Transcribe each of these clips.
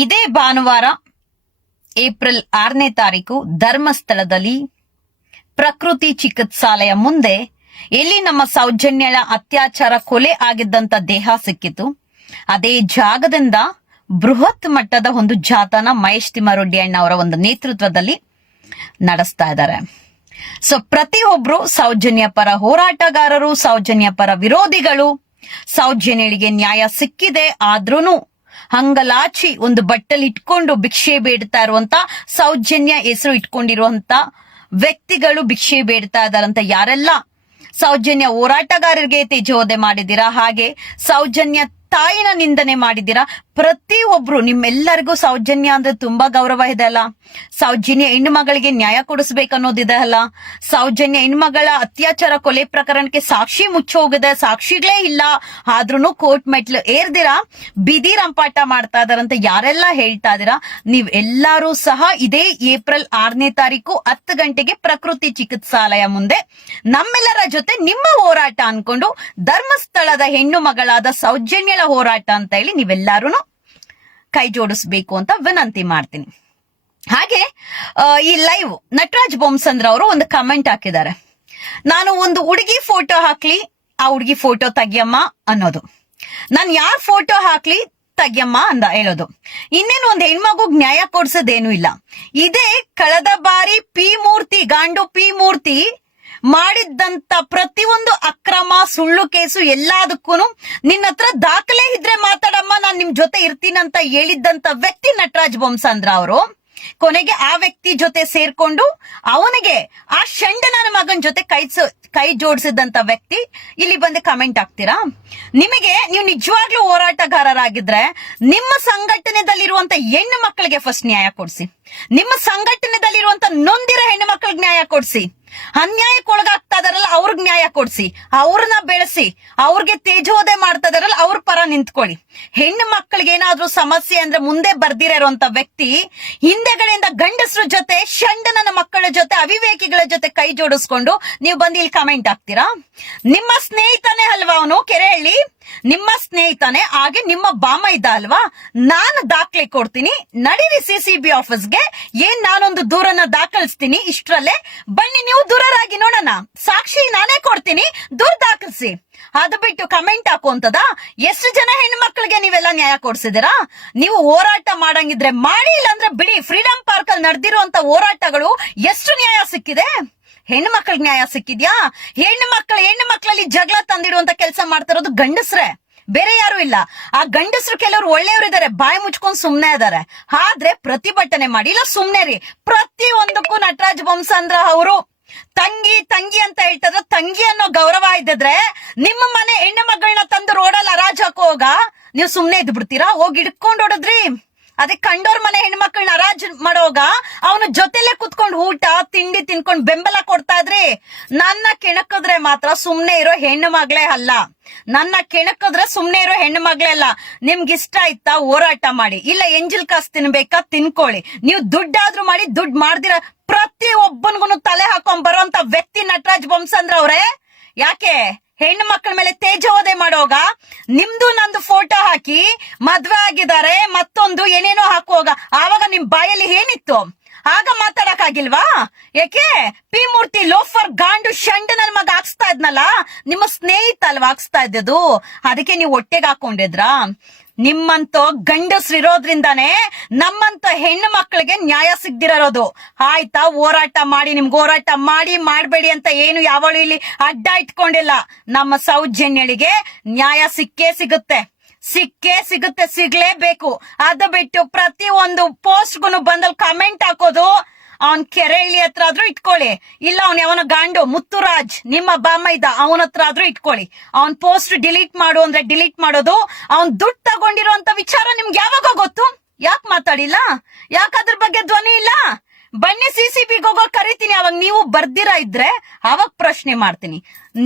ಇದೇ ಭಾನುವಾರ ಏಪ್ರಿಲ್ 6ನೇ ತಾರೀಕು ಧರ್ಮಸ್ಥಳದಲ್ಲಿ ಪ್ರಕೃತಿ ಚಿಕಿತ್ಸಾಲಯ ಮುಂದೆ ಎಲ್ಲಿ ನಮ್ಮ ಸೌಜನ್ಯಳ ಅತ್ಯಾಚಾರ ಕೊಲೆ ಆಗಿದ್ದಂತ ದೇಹ ಸಿಕ್ಕಿತು, ಅದೇ ಜಾಗದಿಂದ ಬೃಹತ್ ಮಟ್ಟದ ಒಂದು ಜಾಥಾನ ಮಹೇಶ್ ತಿಮ್ಮಾರೆಡ್ಡಿ ಅಣ್ಣವರ ಒಂದು ನೇತೃತ್ವದಲ್ಲಿ ನಡೆಸ್ತಾ ಇದ್ದಾರೆ. ಸೊ ಪ್ರತಿಯೊಬ್ರು ಸೌಜನ್ಯ ಪರ ಹೋರಾಟಗಾರರು, ಸೌಜನ್ಯ ಪರ ವಿರೋಧಿಗಳು, ಸೌಜನ್ಯಳಿಗೆ ನ್ಯಾಯ ಸಿಕ್ಕಿದೆ ಆದ್ರೂನು ಹಂಗಲಾಚಿ ಒಂದು ಬಟ್ಟಲ್ಲಿ ಇಟ್ಕೊಂಡು ಭಿಕ್ಷೆ ಬೇಡ್ತಾ ಇರುವಂತ, ಸೌಜನ್ಯ ಹೆಸರು ಇಟ್ಕೊಂಡಿರುವಂತ ವ್ಯಕ್ತಿಗಳು ಭಿಕ್ಷೆ ಬೇಡ್ತಾ ಇದಾರಂತ ಯಾರೆಲ್ಲ ಸೌಜನ್ಯ ಹೋರಾಟಗಾರರಿಗೆ ತೇಜೋವಧೆ ಮಾಡಿದ್ದೀರಾ, ಹಾಗೆ ಸೌಜನ್ಯ ತಾಯಿನ ನಿಂದನೆ ಮಾಡಿದ್ದೀರಾ, ಪ್ರತಿಯೊಬ್ರು ನಿಮ್ಮೆಲ್ಲರಿಗೂ ಸೌಜನ್ಯ ಅಂದ್ರೆ ತುಂಬಾ ಗೌರವ ಇದೆ ಅಲ್ಲ, ಸೌಜನ್ಯ ಹೆಣ್ಣು ಮಗಳಿಗೆ ನ್ಯಾಯ ಕೊಡಿಸ್ಬೇಕನ್ನೋದಿದೆ ಅಲ್ಲ, ಸೌಜನ್ಯ ಹೆಣ್ಮಗಳ ಅತ್ಯಾಚಾರ ಕೊಲೆ ಪ್ರಕರಣಕ್ಕೆ ಸಾಕ್ಷಿ ಮುಚ್ಚೋಗಿದೆ, ಸಾಕ್ಷಿಗಳೇ ಇಲ್ಲ ಆದ್ರೂ ಕೋರ್ಟ್ ಮೆಟ್ಲು ಏರ್ದಿರಾ ಬಿದಿ ರಂಪಾಟ ಮಾಡ್ತಾ ಇದಾರಂತ ಯಾರೆಲ್ಲ ಹೇಳ್ತಾ ಇದೀರಾ, ನೀವ್ ಎಲ್ಲರೂ ಸಹ ಇದೇ ಏಪ್ರಿಲ್ 6ನೇ ತಾರೀಕು 10 ಗಂಟೆಗೆ ಪ್ರಕೃತಿ ಚಿಕಿತ್ಸಾಲಯ ಮುಂದೆ ನಮ್ಮೆಲ್ಲರ ಜೊತೆ ನಿಮ್ಮ ಹೋರಾಟ ಅನ್ಕೊಂಡು ಧರ್ಮಸ್ಥಳದ ಹೆಣ್ಣು ಮಗಳಾದ ಸೌಜನ್ಯಳ ಹೋರಾಟ ಅಂತ ಹೇಳಿ ನೀವೆಲ್ಲಾರು ಕೈ ಜೋಡಿಸ್ಬೇಕು ಅಂತ ವಿನಂತಿ ಮಾಡ್ತೀನಿ. ಹಾಗೆ ಈ ಲೈವ್ ನಟರಾಜ್ ಬೊಮ್ಸಂದ್ರ ಅವರು ಒಂದು ಕಮೆಂಟ್ ಹಾಕಿದ್ದಾರೆ, ನಾನು ಒಂದು ಹುಡುಗಿ ಫೋಟೋ ಹಾಕ್ಲಿ ಆ ಹುಡುಗಿ ಫೋಟೋ ತೆಗಿಯಮ್ಮ ಅನ್ನೋದು, ನಾನು ಯಾರ್ ಫೋಟೋ ಹಾಕ್ಲಿ ತೆಗಿಯಮ್ಮ ಅಂದ ಹೇಳೋದು, ಇನ್ನೇನು ಒಂದು ಹೆಣ್ಮಗುಗ್ ನ್ಯಾಯ ಕೊಡ್ಸೋದೇನು ಇಲ್ಲ. ಇದೇ ಕಳೆದ ಬಾರಿ ಗಾಂಡು ಪಿ ಮೂರ್ತಿ ಮಾಡಿದ್ದಂತ ಪ್ರತಿಯೊಂದು ಅಕ್ರಮ ಸುಳ್ಳು ಕೇಸು ಎಲ್ಲದಕ್ಕೂ ನಿನ್ನ ಹತ್ರ ದಾಖಲೆ ಇದ್ರೆ ಮಾತಾಡಮ್ಮ, ನಾನ್ ನಿಮ್ ಜೊತೆ ಇರ್ತೀನಂತ ಹೇಳಿದ್ದಂತ ವ್ಯಕ್ತಿ ನಟರಾಜ್ ಬೊಮ್ಸಂದ್ರ ಅವರು ಕೊನೆಗೆ ಆ ವ್ಯಕ್ತಿ ಜೊತೆ ಸೇರ್ಕೊಂಡು ಅವನಿಗೆ ಆ ನನ್ನ ಮಗನ್ ಜೊತೆ ಕೈ ಜೋಡಿಸಿದಂತ ವ್ಯಕ್ತಿ ಇಲ್ಲಿ ಬಂದು ಕಮೆಂಟ್ ಹಾಕ್ತೀರಾ? ನಿಮಗೆ ನೀವು ನಿಜವಾಗ್ಲೂ ಹೋರಾಟಗಾರರಾಗಿದ್ರೆ ನಿಮ್ಮ ಸಂಘಟನೆದಲ್ಲಿರುವಂತ ಹೆಣ್ಣು ಮಕ್ಕಳಿಗೆ ಫಸ್ಟ್ ನ್ಯಾಯ ಕೊಡ್ಸಿ, ನಿಮ್ಮ ಸಂಘಟನೆದಲ್ಲಿರುವಂತ ನೊಂದಿರೋ ಹೆಣ್ಣು ಮಕ್ಕಳಿಗೆ ನ್ಯಾಯ ಕೊಡ್ಸಿ, ಅನ್ಯಾಯಕ್ಕೆ ಒಳಗಾಗ್ತಾ ಇದಾರಲ್ಲ ಅವ್ರಿಗೆ ನ್ಯಾಯ ಕೊಡ್ಸಿ, ಅವ್ರನ್ನ ಬೆಳೆಸಿ, ಅವ್ರಿಗೆ ತೇಜೋವಧೆ ಮಾಡ್ತಾ ಇದಾರಲ್ಲ ಅವ್ರ ಪರ ನಿಂತ್ಕೊಳ್ಳಿ. ಹೆಣ್ಣು ಮಕ್ಕಳಿಗೆ ಏನಾದ್ರೂ ಸಮಸ್ಯೆ ಅಂದ್ರೆ ಮುಂದೆ ಬರ್ದಿರೋಂತ ವ್ಯಕ್ತಿ ಹಿಂದೆಗಡೆಯಿಂದ ಗಂಡಸ್ರ ಜೊತೆ ನನ್ನ ಮಕ್ಕಳ ಜೊತೆ ಅವಿವೇಕಿಗಳ ಜೊತೆ ಕೈ ಜೋಡಿಸ್ಕೊಂಡು ನೀವು ಬಂದು ಇಲ್ಲಿ ಕಮೆಂಟ್ ಹಾಕ್ತೀರಾ? ನಿಮ್ಮ ಸ್ನೇಹಿತನೇ ಅಲ್ವಾ ಅವನು ಕೆರೆಹಳ್ಳಿ, ನಿಮ್ಮ ಸ್ನೇಹಿತನೇ, ಹಾಗೆ ನಿಮ್ಮ ಬಾಮ ಇದ್ದ ಅಲ್ವಾ, ನಾನು ದಾಖಲೆ ಕೊಡ್ತೀನಿ, ನಡೀರಿ ಸಿಸಿಬಿ ಆಫೀಸ್ಗೆ, ನಾನೊಂದು ದೂರನ್ನ ದಾಖಲಿಸ್ತೀನಿ, ಇಷ್ಟರಲ್ಲೇ ಬನ್ನಿ ನೀವು ದೂರರಾಗಿ ನೋಡೋಣ, ಸಾಕ್ಷಿ ನಾನೇ ಕೊಡ್ತೀನಿ, ದೂರ ದಾಖಲಿಸಿ. ಅದು ಬಿಟ್ಟು ಕಮೆಂಟ್ ಹಾಕುವಂತದ? ಎಷ್ಟು ಜನ ಹೆಣ್ಣು ಮಕ್ಕಳಿಗೆ ನೀವೆಲ್ಲ ನ್ಯಾಯ ಕೊಡ್ಸಿದಿರಾ? ನೀವು ಹೋರಾಟ ಮಾಡಂಗಿದ್ರೆ ಮಾಡಿ, ಇಲ್ಲಾಂದ್ರೆ ಬಿಡಿ. ಫ್ರೀಡಂ ಪಾರ್ಕ್ ಅಲ್ಲಿ ನಡೆದಿರುವಂತ ಹೋರಾಟಗಳು ಎಷ್ಟು ನ್ಯಾಯ ಸಿಕ್ಕಿದೆ? ಹೆಣ್ಣು ಮಕ್ಕಳಿಗೆ ನ್ಯಾಯ ಸಿಕ್ಕಿದ್ಯಾ? ಹೆಣ್ಣು ಮಕ್ಕಳಲ್ಲಿ ಜಗಳ ತಂದಿಡುವಂತ ಕೆಲಸ ಮಾಡ್ತಿರೋದು ಗಂಡಸ್ರೆ, ಬೇರೆ ಯಾರು ಇಲ್ಲ. ಆ ಗಂಡಸರು ಕೆಲವರು ಒಳ್ಳೆಯವರು ಇದಾರೆ, ಬಾಯಿ ಮುಚ್ಕೊಂಡು ಸುಮ್ನೆ ಇದಾರೆ, ಆದ್ರೆ ಪ್ರತಿಭಟನೆ ಮಾಡಿ ಇಲ್ಲ ಸುಮ್ನೆ ರೀ. ಪ್ರತಿ ಒಂದಕ್ಕೂ ನಟರಾಜ್ ಬೊಮ್ಸಂದ್ರ ಅವರು ತಂಗಿ ಅಂತ ಹೇಳ್ತಾರ, ತಂಗಿ ಅನ್ನೋ ಗೌರವ ಇದ್ದಿದ್ರೆ ನಿಮ್ಮ ಮನೆ ಹೆಣ್ಣು ಮಗಳನ್ನ ತಂದು ರೋಡಲ್ಲಿ ಹರಾಜ್ ಹಾಕೋಗ ನೀವು ಸುಮ್ನೆ ಇದ್ ಬಿಡ್ತೀರಾ? ಹೋಗಿ ಹಿಡ್ಕೊಂಡ್ ಹೊಡದ್ರಿ. ಅದೇ ಕಂಡೋರ್ ಮನೆ ಹೆಣ್ಮಕ್ಳನ್ನ ಹರಾಜ್ ಮಾಡೋಗ ಅವನ ಜೊತೆಲೆ ಕುತ್ಕೊಂಡು ಊಟ ತಿಂಡಿ ತಿನ್ಕೊಂಡ್ ಬೆಂಬಲ ಕೊಡ್ತಾ ಇದ್ರಿ. ನನ್ನ ಕೆಣಕಿದ್ರೆ ಮಾತ್ರ ಸುಮ್ನೆ ಇರೋ ಹೆಣ್ಣು ಮಗಳೇ ಅಲ್ಲ, ನನ್ನ ಕೆಣಕಿದ್ರೆ ಸುಮ್ನೆ ಇರೋ ಹೆಣ್ಣು ಮಗಳೇ ಅಲ್ಲ. ನಿಮ್ಗೆ ಇಷ್ಟ ಆಯ್ತಾ ಹೋರಾಟ ಮಾಡಿ, ಇಲ್ಲ ಎಂಜಿಲ್ ಕಾಸು ತಿನ್ಬೇಕಾ ತಿನ್ಕೊಳ್ಳಿ, ನೀವು ದುಡ್ಡಾದ್ರೂ ಮಾಡಿ. ದುಡ್ಡು ಮಾಡ್ದಿರ ಪ್ರತಿ ಒಬ್ಬನಿಗೂ ತಲೆ ಹಾಕೊಂಡ್ ಬರೋಂತ ವ್ಯಕ್ತಿ ನಟರಾಜ್ ಬೊಮ್ಸಂದ್ರ ಅವ್ರೆ. ಯಾಕೆ ಹೆಣ್ಣು ಮಕ್ಕಳ ಮೇಲೆ ತೇಜೋವಧೆ ಮಾಡೋಗ ನಿಮ್ದು ನಂದು ಫೋಟೋ ಹಾಕಿ ಮದ್ವೆ ಆಗಿದ್ದಾರೆ ಮತ್ತೊಂದು ಏನೇನೋ ಹಾಕುವಾಗ ಆವಾಗ ನಿಮ್ ಬಾಯಲ್ಲಿ ಏನಿತ್ತು? ಆಗ ಮಾತಾಡಕ್ ಆಗಿಲ್ವಾ? ಯಾಕೆ ಪಿ ಮೂರ್ತಿ ಲೋಫರ್ ಗಾಂಡು ನನ್ನ ಮಗ ಹಾಕ್ಸ್ತಾ ಇದ್ನಲ್ಲ, ನಿಮ್ಮ ಸ್ನೇಹಿತ ಅಲ್ವಾ ಹಾಕ್ಸ್ತಾ ಇದ್ದದು, ಅದಕ್ಕೆ ನೀವು ಹೊಟ್ಟೆಗೆ ಹಾಕೊಂಡಿದ್ರಾ? ನಿಮ್ಮಂತ ಗಂಡಸ್ರಿರೋದ್ರಿಂದಾನೇ ನಮ್ಮಂತ ಹೆಣ್ಣು ಮಕ್ಕಳಿಗೆ ನ್ಯಾಯ ಸಿಗ್ದಿರೋದು. ಆಯ್ತಾ, ಹೋರಾಟ ಮಾಡಿ, ನಿಮ್ಗೆ ಹೋರಾಟ ಮಾಡ್ಬೇಡಿ ಅಂತ ಏನು ಯಾವಳು ಇಲ್ಲಿ ಅಡ್ಡ ಇಟ್ಕೊಂಡಿಲ್ಲ. ನಮ್ಮ ಸೌಜನ್ಯಳಿಗೆ ನ್ಯಾಯ ಸಿಕ್ಕೇ ಸಿಗುತ್ತೆ, ಸಿಗ್ಲೇಬೇಕು. ಅದು ಬಿಟ್ಟು ಪ್ರತಿ ಒಂದು ಪೋಸ್ಟ್ಗೂ ಬಂದಲ್ಲಿ ಕಮೆಂಟ್ ಹಾಕೋದು, ಅವನ್ ಕೆರೆಹಳ್ಳಿ ಹತ್ರ ಆದ್ರೂ ಇಟ್ಕೊಳ್ಳಿ, ಇಲ್ಲ ಅವನ್ ಯಾವನ ಗಾಂಡು ಮುತ್ತುರಾಜ್ ನಿಮ್ಮ ಬಾಮ ಇದ್ದ ಅವನ ಹತ್ರ ಆದ್ರೂ ಇಟ್ಕೊಳ್ಳಿ. ಅವನ್ ಪೋಸ್ಟ್ ಡಿಲೀಟ್ ಮಾಡು ಅಂದ್ರೆ ಡಿಲೀಟ್ ಮಾಡೋದು. ಅವನ್ ದುಡ್ಡು ತಗೊಂಡಿರುವಂತ ವಿಚಾರ ನಿಮ್ಗೆ ಯಾವಾಗ ಗೊತ್ತು? ಯಾಕೆ ಮಾತಾಡಿಲ್ಲ? ಯಾಕೆ ಅದ್ರ ಬಗ್ಗೆ ಧ್ವನಿ ಇಲ್ಲ? ಬನ್ನಿ ಸಿಸಿಬಿಗೆ ಹೋಗೋ ಕರಿತೀನಿ, ಅವಾಗ ನೀವು ಬರ್ದಿರ ಇದ್ರೆ ಅವಾಗ ಪ್ರಶ್ನೆ ಮಾಡ್ತೀನಿ.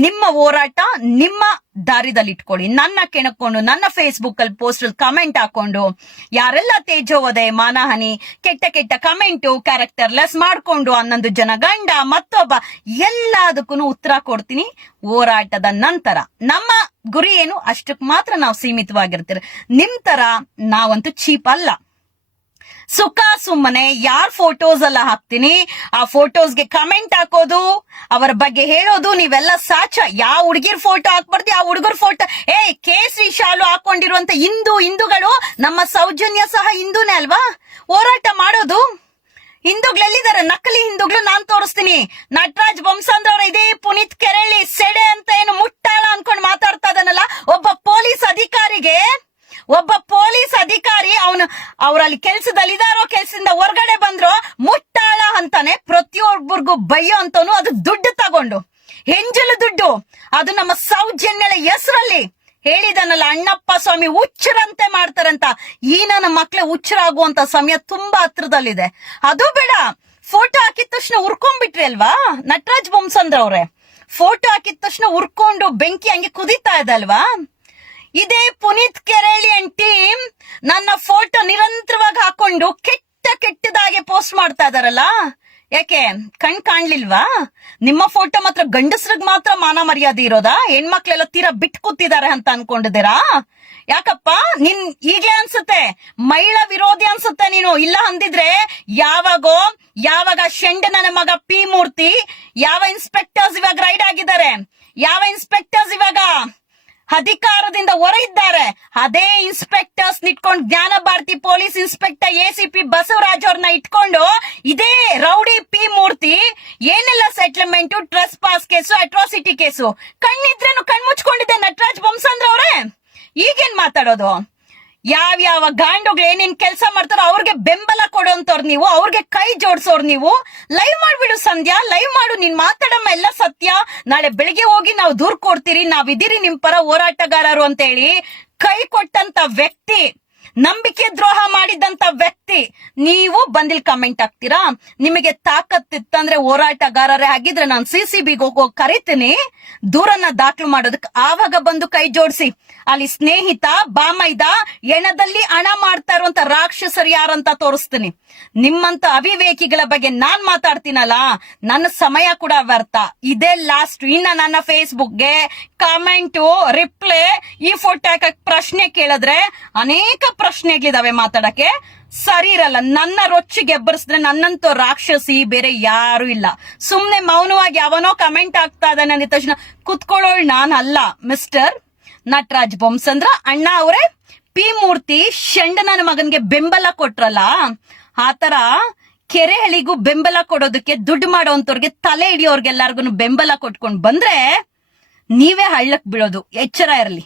ನಿಮ್ಮ ಹೋರಾಟ ನಿಮ್ಮ ದಾರಿದಲ್ಲಿ ಇಟ್ಕೊಳ್ಳಿ. ನನ್ನ ಕೆಣಕೊಂಡು ನನ್ನ ಫೇಸ್ಬುಕ್ ಅಲ್ಲಿ ಪೋಸ್ಟ್ ಕಮೆಂಟ್ ಹಾಕೊಂಡು ಯಾರೆಲ್ಲ ತೇಜೋವಧೆ ಮಾನಹಾನಿ ಕೆಟ್ಟ ಕಮೆಂಟು ಕ್ಯಾರೆಕ್ಟರ್ಲೆಸ್ ಮಾಡ್ಕೊಂಡು 11 ಜನ ಗಂಡ ಮತ್ತೊಬ್ಬ ಎಲ್ಲದಕ್ಕೂ ಉತ್ತರ ಕೊಡ್ತೀನಿ ಹೋರಾಟದ ನಂತರ. ನಮ್ಮ ಗುರಿ ಏನು ಅಷ್ಟಕ್ ಮಾತ್ರ ನಾವು ಸೀಮಿತವಾಗಿರ್ತೀರಿ. ನಿಮ್ ತರ ನಾವಂತೂ ಚೀಪ್ ಅಲ್ಲ. ಸುಖ ಸುಮ್ಮನೆ ಯಾರ್ ಫೋಟೋಸ್ ಎಲ್ಲ ಹಾಕ್ತೀನಿ ಆ ಫೋಟೋಸ್ಗೆ ಕಮೆಂಟ್ ಹಾಕೋದು, ಅವರ ಬಗ್ಗೆ ಹೇಳೋದು, ನೀವೆಲ್ಲ ಸಾಚ. ಯಾವ ಹುಡುಗಿರ್ ಫೋಟೋ ಹಾಕ್ಬಾರ್ದು, ಯಾವ ಹುಡುಗರ ಫೋಟೋ. ಕೇಸರಿ ಶಾಲು ಹಾಕೊಂಡಿರುವಂತ ಹಿಂದೂಗಳು, ನಮ್ಮ ಸೌಜನ್ಯ ಸಹ ಹಿಂದೂನೇ ಅಲ್ವಾ, ಹೋರಾಟ ಮಾಡೋದು. ಹಿಂದೂಗಳೆಲ್ಲಿದ್ದಾರೆ? ನಕಲಿ ಹಿಂದೂಗಳು ನಾನ್ ತೋರಿಸ್ತೀನಿ. ನಟರಾಜ್ ಬೊಮ್ಸಂದ್ರ ಅವ್ರ ಇದೇ ಪುನೀತ್ ಕೆರಳಿ ಸೆಡೆ ಅಂತ ಏನು ಮುಟ್ಟಾಳ ಅನ್ಕೊಂಡ್ ಮಾತಾಡ್ತಾ ಇದಾನಲ್ಲ, ಒಬ್ಬ ಪೊಲೀಸ್ ಅಧಿಕಾರಿ ಅವನು ಅವ್ರಲ್ಲಿ ಕೆಲ್ಸದಲ್ಲಿ ಇದಾರೋ ಕೆಲ್ಸದಿಂದ ಹೊರಗಡೆ ಬಂದ್ರು ಮುಟ್ಟಾಳ ಅಂತಾನೆ ಪ್ರತಿಯೊಬ್ಬರಿಗೂ ಬಯ್ಯೋ ಅಂತವನು. ಅದು ದುಡ್ಡು ತಗೊಂಡು, ಹೆಂಜಲು ದುಡ್ಡು, ಅದು ನಮ್ಮ ಸೌಜನ್ಯಳ ಹೆಸರಲ್ಲಿ ಹೇಳಿದನಲ್ಲ ಅಣ್ಣಪ್ಪ ಸ್ವಾಮಿ ಹುಚ್ಚರಂತೆ ಮಾಡ್ತಾರಂತ. ಈ ನನ್ನ ಮಕ್ಳೆ ಹುಚ್ಚರಾಗುವಂತ ಸಮಯ ತುಂಬಾ ಹತ್ರದಲ್ಲಿದೆ. ಅದು ಬೇಡ, ಫೋಟೋ ಹಾಕಿದ ತಕ್ಷಣ ಉರ್ಕೊಂಡ್ಬಿಟ್ರಿ ಅಲ್ವಾ ನಟರಾಜ್ ಬೊಮ್ಸಂದ್ರ ಅವ್ರೆ. ಫೋಟೋ ಹಾಕಿದ ತಕ್ಷಣ ಉರ್ಕೊಂಡು ಬೆಂಕಿ ಹಂಗೆ ಕುದೀತಾ ಇದೆ ಅಲ್ವಾ. ಇದೇ ಪುನೀತ್ ಕೆರಳಿ ಅಂಡ್ ಟೀಮ್ ನನ್ನ ಫೋಟೋ ನಿರಂತರವಾಗಿ ಹಾಕೊಂಡು ಕೆಟ್ಟದಾಗೆ ಪೋಸ್ಟ್ ಮಾಡ್ತಾ ಇದಾರಲ್ಲ. ಯಾಕೆ ಕಣ್ ಕಾಣ್ಲಿಲ್ವಾ? ನಿಮ್ಮ ಫೋಟೋ ಮಾತ್ರ ಗಂಡಸ್ರಿಗೆ ಮಾತ್ರ ಮಾನ ಮರ್ಯಾದೆ ಇರೋದಾ? ಹೆಣ್ಮಕ್ಳೆಲ್ಲ ತೀರಾ ಬಿಟ್ಟು ಕೂತಿದ್ದಾರೆ ಅಂತ ಅನ್ಕೊಂಡಿದ್ದೀರಾ? ಯಾಕಪ್ಪ ನಿನ್ ಈಗ್ಲೇ ಅನ್ಸುತ್ತೆ ಮಹಿಳಾ ವಿರೋಧಿ ಅನ್ಸುತ್ತೆ ನೀನು. ಇಲ್ಲ ಅಂದಿದ್ರೆ ಯಾವಾಗ ಶೆಂಡ ನನ್ನ ಮಗ ಪಿ ಮೂರ್ತಿ, ಯಾವ ಇನ್ಸ್ಪೆಕ್ಟರ್ಸ್ ಇವಾಗ ರೈಡ್ ಆಗಿದ್ದಾರೆ, ಯಾವ ಇನ್ಸ್ಪೆಕ್ಟರ್ಸ್ ಇವಾಗ ಅಧಿಕಾರದಿಂದ ಹೊರ ಇದ್ದಾರೆ, ಅದೇ ಇನ್ಸ್ಪೆಕ್ಟರ್ಸ್ ಇಟ್ಕೊಂಡು Jnana Bharathi police inspector ACP Basavaraj ಅವ್ರನ್ನ ಇಟ್ಕೊಂಡು ಇದೇ ರೌಡಿ ಪಿ ಮೂರ್ತಿ ಏನೆಲ್ಲ settlement, trespass case, atrocity case, ಕಣ್ಣಿದ್ರೇನು ಕಣ್ಮುಚ್ಕೊಂಡಿದ್ದೆ ನಟರಾಜ್ ಬೊಮ್ಸಂದ್ರ ಅವ್ರೆ. ಈಗೇನ್ ಮಾತಾಡೋದು? ಯಾವ್ಯಾವ ಗಾಂಡುಗಳು ಏನೇನ್ ಕೆಲಸ ಮಾಡ್ತಾರೋ ಅವ್ರಿಗೆ ಬೆಂಬಲ ಕೊಡೋಂತವ್ರು ನೀವು, ಅವ್ರಿಗೆ ಕೈ ಜೋಡ್ಸೋರ್ ನೀವು. ಲೈವ್ ಮಾಡ್ಬಿಡು ಸಂಧ್ಯಾ, ಲೈವ್ ಮಾಡು, ನೀನ್ ಮಾತಾಡಮ್ಮ ಎಲ್ಲ ಸತ್ಯ. ನಾಳೆ ಬೆಳಿಗ್ಗೆ ಹೋಗಿ ನಾವು ದೂರ್ ಕೊಡ್ತೀರಿ, ನಾವಿದ್ದೀರಿ ನಿಮ್ ಪರ ಹೋರಾಟಗಾರರು ಅಂತ ಹೇಳಿ ಕೈ ಕೊಟ್ಟಂತ ವ್ಯಕ್ತಿ, ನಂಬಿಕೆ ದ್ರೋಹ ಮಾಡಿದಂತ ವ್ಯಕ್ತಿ ನೀವು ಬಂದಿಲ್ ಕಮೆಂಟ್ ಹಾಕ್ತೀರಾ? ನಿಮಗೆ ತಾಕತ್ತಿತ್ತಂದ್ರೆ ಹೋರಾಟಗಾರರೇ ಆಗಿದ್ರೆ ನಾನು CCBಗೆ ಹೋಗೋಗಿ ಕರಿತೀನಿ ದೂರನ್ನ ದಾಖಲು ಮಾಡೋದಕ್ಕೆ. ಆವಾಗ ಬಂದು ಕೈ ಜೋಡಿಸಿ. ಅಲ್ಲಿ ಸ್ನೇಹಿತ ಬಾಮೈದ ಎಣದಲ್ಲಿ ಹಣ ಮಾಡ್ತಾ ಇರುವಂತ ರಾಕ್ಷಸರು ಯಾರಂತ ತೋರಿಸ್ತೀನಿ. ನಿಮ್ಮಂತ ಅವಿವೇಕಿಗಳ ಬಗ್ಗೆ ನಾನ್ ಮಾತಾಡ್ತೀನಲ್ಲ, ನನ್ನ ಸಮಯ ಕೂಡ ವ್ಯರ್ಥ. ಇದೇ ಲಾಸ್ಟ್. ಇನ್ನ ನನ್ನ ಫೇಸ್ಬುಕ್ಗೆ ಕಮೆಂಟು, ರಿಪ್ಲೈ, ಈ ಫೋಟೋ ಹಾಕಕ್ ಪ್ರಶ್ನೆ ಕೇಳಿದ್ರೆ ಅನೇಕ ಪ್ರಶ್ನೆಗಳಿದಾವೆ ಮಾತಾಡಕ್ಕೆ. ಸರಿ ಇರಲ್ಲ. ನನ್ನ ರೊಚ್ಚಿಗೆ ಎಬ್ಬರಿಸಿದ್ರೆ ನನ್ನಂತೂ ರಾಕ್ಷಸಿ ಬೇರೆ ಯಾರು ಇಲ್ಲ. ಸುಮ್ನೆ ಮೌನವಾಗಿ ಅವನೋ ಕಮೆಂಟ್ ಆಗ್ತಾ ಇದ್ದಾನೆ ಅಂದ ತಕ್ಷಣ ಕುತ್ಕೊಳ್ಳೋಳ್ ನಾನ್ ಅಲ್ಲ. ಮಿಸ್ಟರ್ ನಟರಾಜ್ ಬೊಮ್ಸಂದ್ರ ಅಣ್ಣ ಅವರೇ, ಪಿ ಮೂರ್ತಿ ಶಂಡ ನನ್ನ ಮಗನ್ಗೆ ಬೆಂಬಲ ಕೊಟ್ರಲ್ಲ, ಆತರ ಕೆರೆಹಳಿಗೂ ಬೆಂಬಲ ಕೊಡೋದಕ್ಕೆ ದುಡ್ಡು ಮಾಡೋಂತವ್ರಿಗೆ, ತಲೆ ಹಿಡಿಯೋರ್ಗೆಲ್ಲಾರ್ಗು ಬೆಂಬಲ ಕೊಟ್ಕೊಂಡ್ ಬಂದ್ರೆ ನೀವೇ ಹಳ್ಳಕ್ ಬೀಳೋದು. ಎಚ್ಚರ ಇರಲಿ.